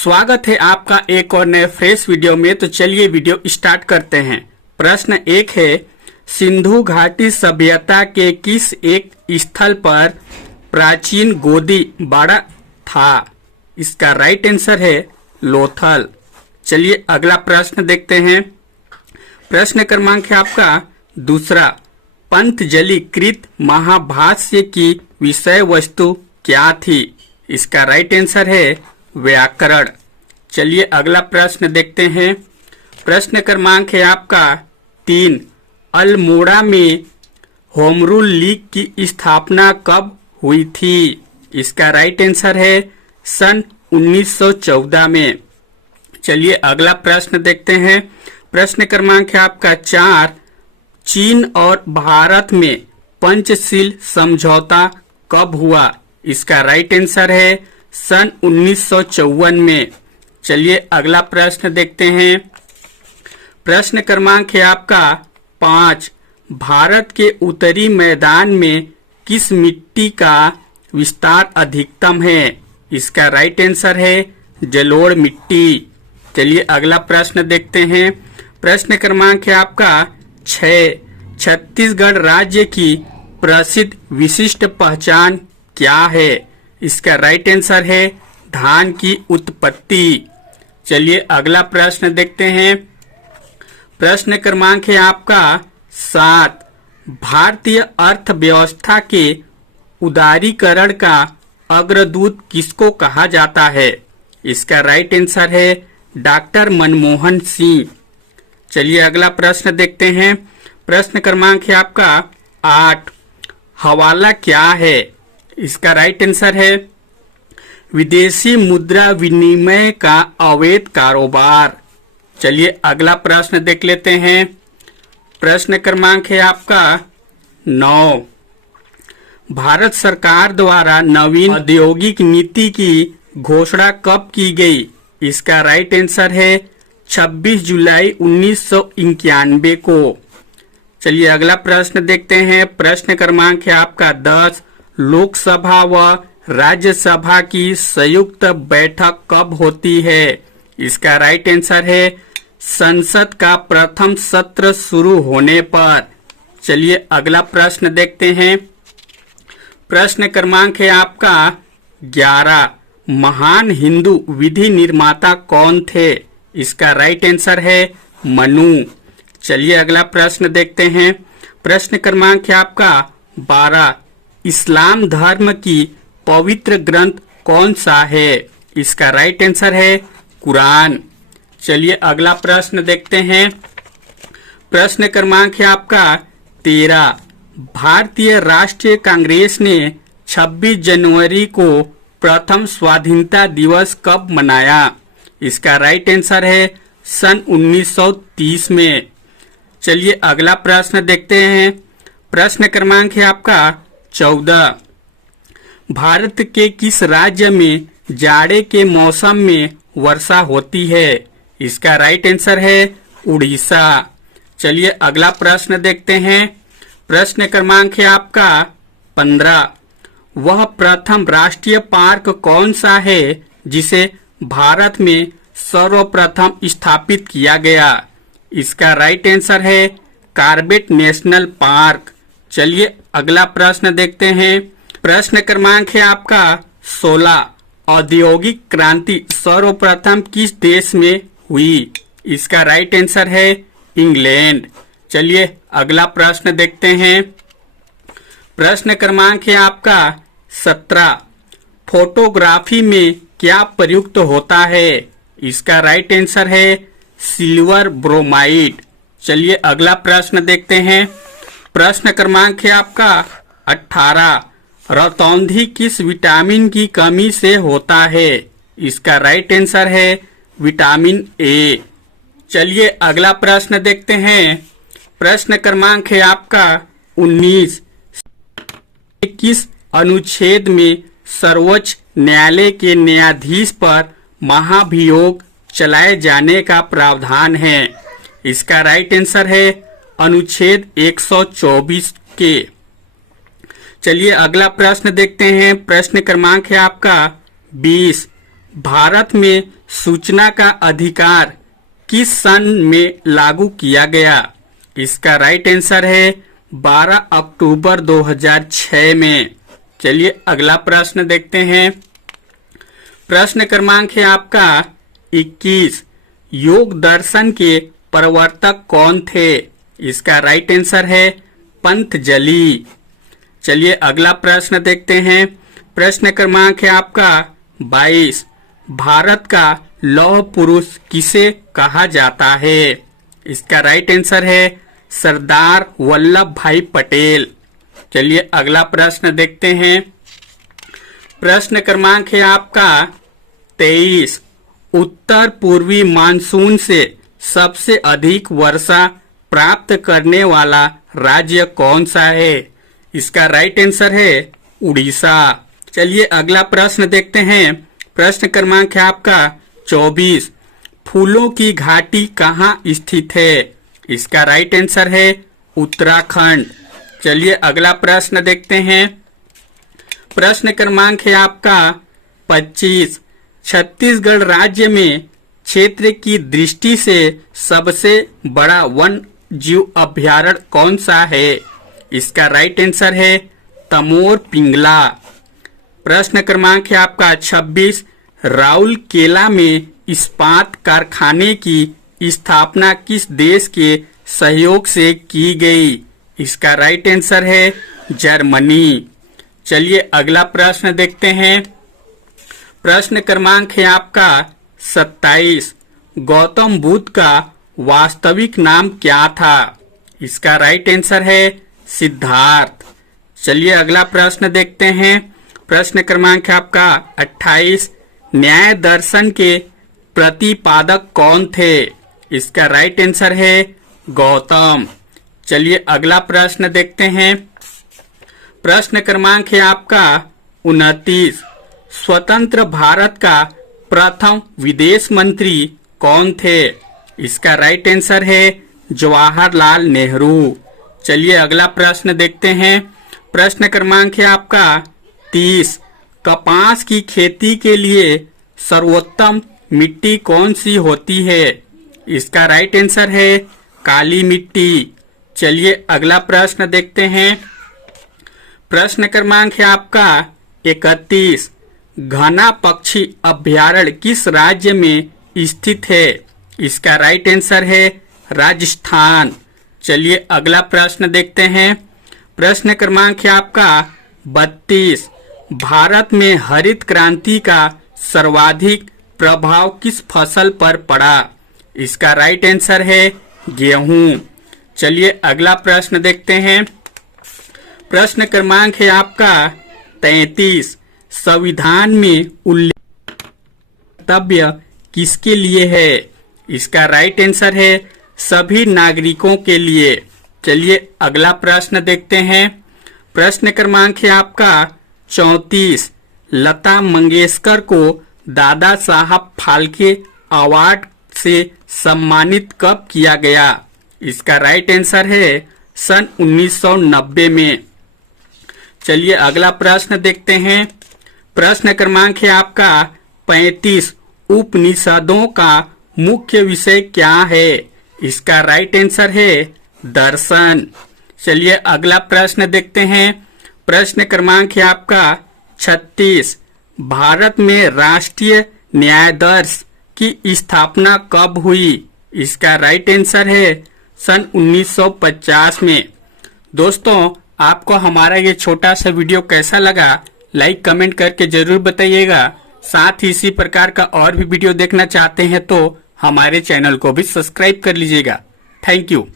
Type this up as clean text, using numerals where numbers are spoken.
स्वागत है आपका एक और नए फ्रेश वीडियो में। तो चलिए वीडियो स्टार्ट करते हैं। प्रश्न एक है, सिंधु घाटी सभ्यता के किस एक स्थल पर प्राचीन गोदी बाड़ा था? इसका राइट आंसर है लोथल। चलिए अगला प्रश्न देखते हैं। प्रश्न क्रमांक है आपका दूसरा, पंतजलि कृत महाभाष्य की विषय वस्तु क्या थी? इसका राइट आंसर है व्याकरण। चलिए अगला प्रश्न देखते हैं। प्रश्न क्रमांक है आपका 3, अल्मोड़ा में होम रूल लीग की स्थापना कब हुई थी? इसका राइट आंसर है सन 1914 में। चलिए अगला प्रश्न देखते हैं। प्रश्न क्रमांक है आपका 4, चीन और भारत में पंचशील समझौता कब हुआ? इसका राइट आंसर है सन 1954 में। चलिए अगला प्रश्न देखते हैं। प्रश्न क्रमांक है आपका 5, भारत के उत्तरी मैदान में किस मिट्टी का विस्तार अधिकतम है? इसका राइट आंसर है जलोढ़ मिट्टी। चलिए अगला प्रश्न देखते हैं। प्रश्न क्रमांक है आपका 6, छत्तीसगढ़ राज्य की प्रसिद्ध विशिष्ट पहचान क्या है? इसका राइट आंसर है धान की उत्पत्ति। चलिए अगला प्रश्न देखते हैं। प्रश्न क्रमांक है आपका 7, भारतीय अर्थव्यवस्था के उदारीकरण का अग्रदूत किसको कहा जाता है? इसका राइट आंसर है डॉक्टर मनमोहन सिंह। चलिए अगला प्रश्न देखते हैं। प्रश्न क्रमांक है आपका 8, हवाला क्या है? इसका राइट आंसर है विदेशी मुद्रा विनिमय का अवैध कारोबार। चलिए अगला प्रश्न देख लेते हैं। प्रश्न क्रमांक है आपका 9, भारत सरकार द्वारा नवीन औद्योगिक नीति की घोषणा कब की गई? इसका राइट आंसर है 26 जुलाई 1991 को। चलिए अगला प्रश्न देखते हैं। प्रश्न क्रमांक है आपका 10, लोकसभा व राज्यसभा की संयुक्त बैठक कब होती है? इसका राइट आंसर है संसद का प्रथम सत्र शुरू होने पर। चलिए अगला प्रश्न देखते हैं। प्रश्न क्रमांक है आपका 11, महान हिंदू विधि निर्माता कौन थे? इसका राइट आंसर है मनु। चलिए अगला प्रश्न देखते हैं। प्रश्न क्रमांक है आपका 12, इस्लाम धर्म की पवित्र ग्रंथ कौन सा है? इसका राइट आंसर है कुरान। चलिए अगला प्रश्न देखते हैं। प्रश्न क्रमांक है आपका 13, भारतीय राष्ट्रीय कांग्रेस ने 26 जनवरी को प्रथम स्वाधीनता दिवस कब मनाया? इसका राइट आंसर है सन 1930 में। चलिए अगला प्रश्न देखते हैं। प्रश्न क्रमांक है आपका 14, भारत के किस राज्य में जाड़े के मौसम में वर्षा होती है? इसका राइट आंसर है उड़ीसा। चलिए अगला प्रश्न देखते हैं। प्रश्न क्रमांक है आपका 15, वह प्रथम राष्ट्रीय पार्क कौन सा है जिसे भारत में सर्वप्रथम स्थापित किया गया? इसका राइट आंसर है कॉर्बेट नेशनल पार्क। चलिए अगला प्रश्न देखते हैं। प्रश्न क्रमांक है आपका 16, औद्योगिक क्रांति सर्वप्रथम किस देश में हुई? इसका राइट आंसर है इंग्लैंड। चलिए अगला प्रश्न देखते हैं। प्रश्न क्रमांक है आपका 17, फोटोग्राफी में क्या प्रयुक्त होता है? इसका राइट आंसर है सिल्वर ब्रोमाइड। चलिए अगला प्रश्न देखते हैं। प्रश्न क्रमांक है आपका 18, रतौंधी किस विटामिन की कमी से होता है? इसका राइट आंसर है विटामिन ए। चलिए अगला प्रश्न देखते हैं। प्रश्न क्रमांक है आपका 19, किस अनुच्छेद में सर्वोच्च न्यायालय के न्यायाधीश पर महाभियोग चलाए जाने का प्रावधान है? इसका राइट आंसर है अनुच्छेद 124 के। चलिए अगला प्रश्न देखते हैं। प्रश्न क्रमांक है आपका 20, भारत में सूचना का अधिकार किस सन में लागू किया गया? इसका राइट आंसर है 12 अक्टूबर 2006 में। चलिए अगला प्रश्न देखते हैं। प्रश्न क्रमांक है आपका 21। योग दर्शन के प्रवर्तक कौन थे? इसका राइट आंसर है पंतजलि। चलिए अगला प्रश्न देखते हैं। प्रश्न क्रमांक है आपका 22। भारत का लौह पुरुष किसे कहा जाता है? इसका राइट आंसर है सरदार वल्लभ भाई पटेल। चलिए अगला प्रश्न देखते हैं। प्रश्न क्रमांक है आपका 23। उत्तर पूर्वी मानसून से सबसे अधिक वर्षा प्राप्त करने वाला राज्य कौन सा है? इसका राइट आंसर है उड़ीसा। चलिए अगला प्रश्न देखते हैं। प्रश्न क्रमांक है आपका 24। फूलों की घाटी कहाँ स्थित है? इसका राइट आंसर है उत्तराखंड। चलिए अगला प्रश्न देखते हैं। प्रश्न क्रमांक है आपका 25। छत्तीसगढ़ राज्य में क्षेत्र की दृष्टि से सबसे बड़ा वन जीव अभ्यारण्य कौन सा है? इसका राइट आंसर है तमोर पिंगला। प्रश्न क्रमांक है आपका 26। राउरकेला में इस्पात कारखाने की स्थापना किस देश के सहयोग से की गई? इसका राइट आंसर है जर्मनी। चलिए अगला प्रश्न देखते हैं। प्रश्न क्रमांक है आपका 27। गौतम बुद्ध का वास्तविक नाम क्या था? इसका राइट आंसर है सिद्धार्थ। चलिए अगला प्रश्न देखते हैं। प्रश्न क्रमांक है आपका 28। न्याय दर्शन के प्रतिपादक कौन थे? इसका राइट आंसर है गौतम। चलिए अगला प्रश्न देखते हैं। प्रश्न क्रमांक है आपका 29। स्वतंत्र भारत का प्रथम विदेश मंत्री कौन थे? इसका राइट आंसर है जवाहरलाल नेहरू। चलिए अगला प्रश्न देखते हैं। प्रश्न क्रमांक है आपका 30। कपास की खेती के लिए सर्वोत्तम मिट्टी कौन सी होती है? इसका राइट आंसर है काली मिट्टी। चलिए अगला प्रश्न देखते हैं। प्रश्न क्रमांक है आपका 31। घना पक्षी अभ्यारण्य किस राज्य में स्थित है? इसका राइट आंसर है राजस्थान। चलिए अगला प्रश्न देखते हैं। प्रश्न क्रमांक है आपका 32। भारत में हरित क्रांति का सर्वाधिक प्रभाव किस फसल पर पड़ा? इसका राइट आंसर है गेहूं। चलिए अगला प्रश्न देखते हैं। प्रश्न क्रमांक है आपका 33। संविधान में उल्लेखित कर्तव्य किसके लिए है? इसका राइट आंसर है सभी नागरिकों के लिए। चलिए अगला प्रश्न देखते हैं। प्रश्न क्रमांक है आपका 34। लता मंगेशकर को दादा साहब फाल्के अवार्ड से सम्मानित कब किया गया? इसका राइट आंसर है सन 1990 में। चलिए अगला प्रश्न देखते हैं। प्रश्न क्रमांक है आपका 35। उपनिषदों का मुख्य विषय क्या है? इसका राइट आंसर है दर्शन। चलिए अगला प्रश्न देखते हैं। प्रश्न क्रमांक है आपका 36। भारत में राष्ट्रीय न्यायाधीश की स्थापना कब हुई? इसका राइट आंसर है सन 1950 में। दोस्तों आपको हमारा ये छोटा सा वीडियो कैसा लगा लाइक कमेंट करके जरूर बताइएगा। साथ ही इसी प्रकार का और भी वीडियो देखना चाहते हैं तो हमारे चैनल को भी सब्सक्राइब कर लीजिएगा। Thank you.